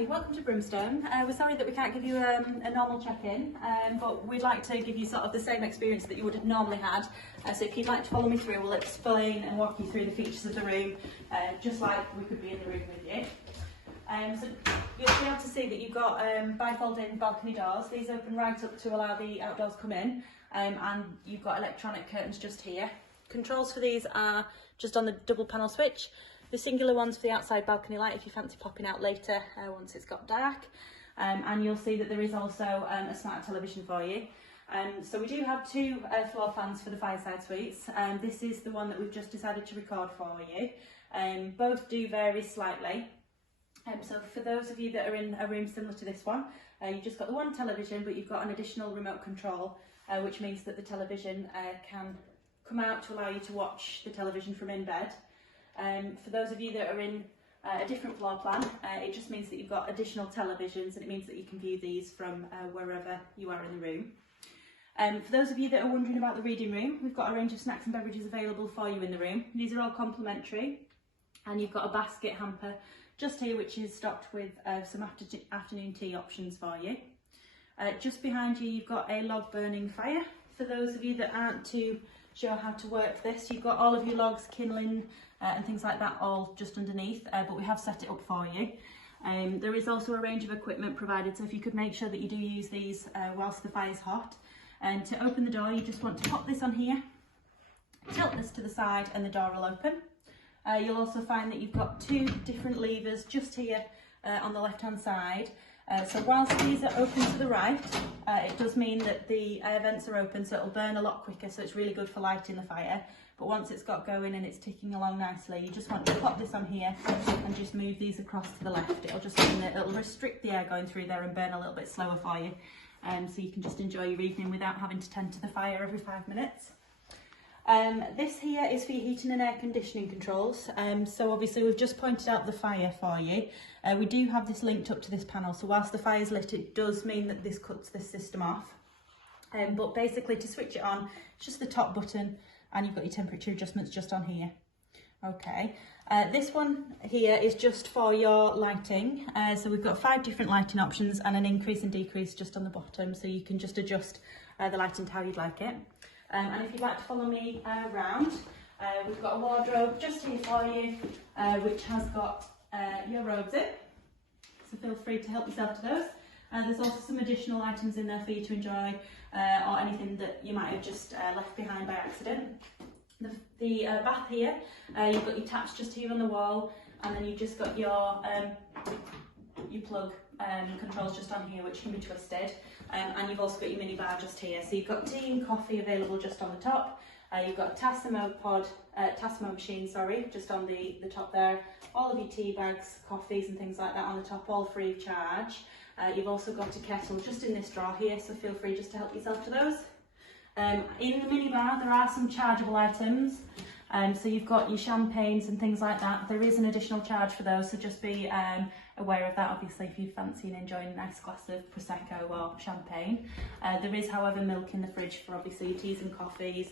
Hi, welcome to Brimstone. We're sorry that we can't give you a normal check-in, but we'd like to give you sort of the same experience that you would have normally had. So if you'd like to follow me through, we'll explain and walk you through the features of the room, just like we could be in the room with you. So you'll be able to see that you've got bifold-in balcony doors. These open right up to allow the outdoors come in, and you've got electronic curtains just here. Controls for these are just on the double panel switch. The singular ones for the outside balcony light if you fancy popping out later once it's got dark. And you'll see that there is also a smart television for you. So we do have two floor plans for the fireside suites. This is the one that we've just decided to record for you. Both do vary slightly. So for those of you that are in a room similar to this one, you've just got the one television, but you've got an additional remote control, which means that the television can come out to allow you to watch the television from in bed. For those of you that are in a different floor plan, it just means that you've got additional televisions, and it means that you can view these from wherever you are in the room. For those of you that are wondering about the reading room, we've got a range of snacks and beverages available for you in the room. These are all complimentary, and you've got a basket hamper just here which is stocked with some afternoon tea options for you. Just behind you, you've got a log burning fire. For those of you that aren't too sure how to work this, you've got all of your logs, kindling and things like that all just underneath, but we have set it up for you. There is also a range of equipment provided, so if you could make sure that you do use these whilst the fire's hot. And to open the door, you just want to pop this on here, tilt this to the side, and the door will open. You'll also find that you've got two different levers just here on the left hand side. So whilst these are open to the right, it does mean that the vents are open, so it'll burn a lot quicker, so it's really good for lighting the fire. But once it's got going and it's ticking along nicely, you just want to pop this on here and just move these across to the left. It'll just mean that it'll restrict the air going through there and burn a little bit slower for you, so you can just enjoy your evening without having to tend to the fire every 5 minutes. This here is for your heating and air conditioning controls. So obviously we've just pointed out the fire for you. We do have this linked up to this panel, so whilst the fire's lit, it does mean that this cuts this system off. But basically to switch it on, it's just the top button, and you've got your temperature adjustments just on here. Okay, this one here is just for your lighting. So we've got 5 different lighting options and an increase and decrease just on the bottom, so you can just adjust the lighting to how you'd like it. And if you'd like to follow me around, we've got a wardrobe just here for you, which has got your robes in, so feel free to help yourself to those. There's also some additional items in there for you to enjoy, or anything that you might have just left behind by accident. The bath here, you've got your taps just here on the wall, and then you've just got your plug controls just on here, which can be twisted. And you've also got your mini bar just here. So you've got tea and coffee available just on the top. You've got a Tassimo machine, just on the top there. All of your tea bags, coffees and things like that on the top, all free of charge. You've also got a kettle just in this drawer here, so feel free just to help yourself to those. In the mini bar, there are some chargeable items. So you've got your champagnes and things like that. There is an additional charge for those, so just be aware of that, obviously, if you fancy enjoying a nice glass of Prosecco or champagne. There is, however, milk in the fridge for obviously your teas and coffees,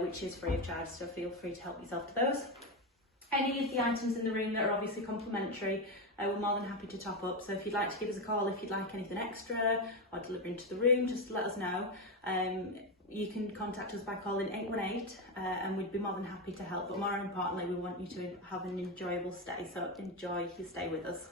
which is free of charge, so feel free to help yourself to those. Any of the items in the room that are obviously complimentary, we're more than happy to top up, so if you'd like to give us a call if you'd like anything extra or deliver into the room, just let us know. You can contact us by calling 818 and we'd be more than happy to help, but more importantly we want you to have an enjoyable stay, so enjoy your stay with us.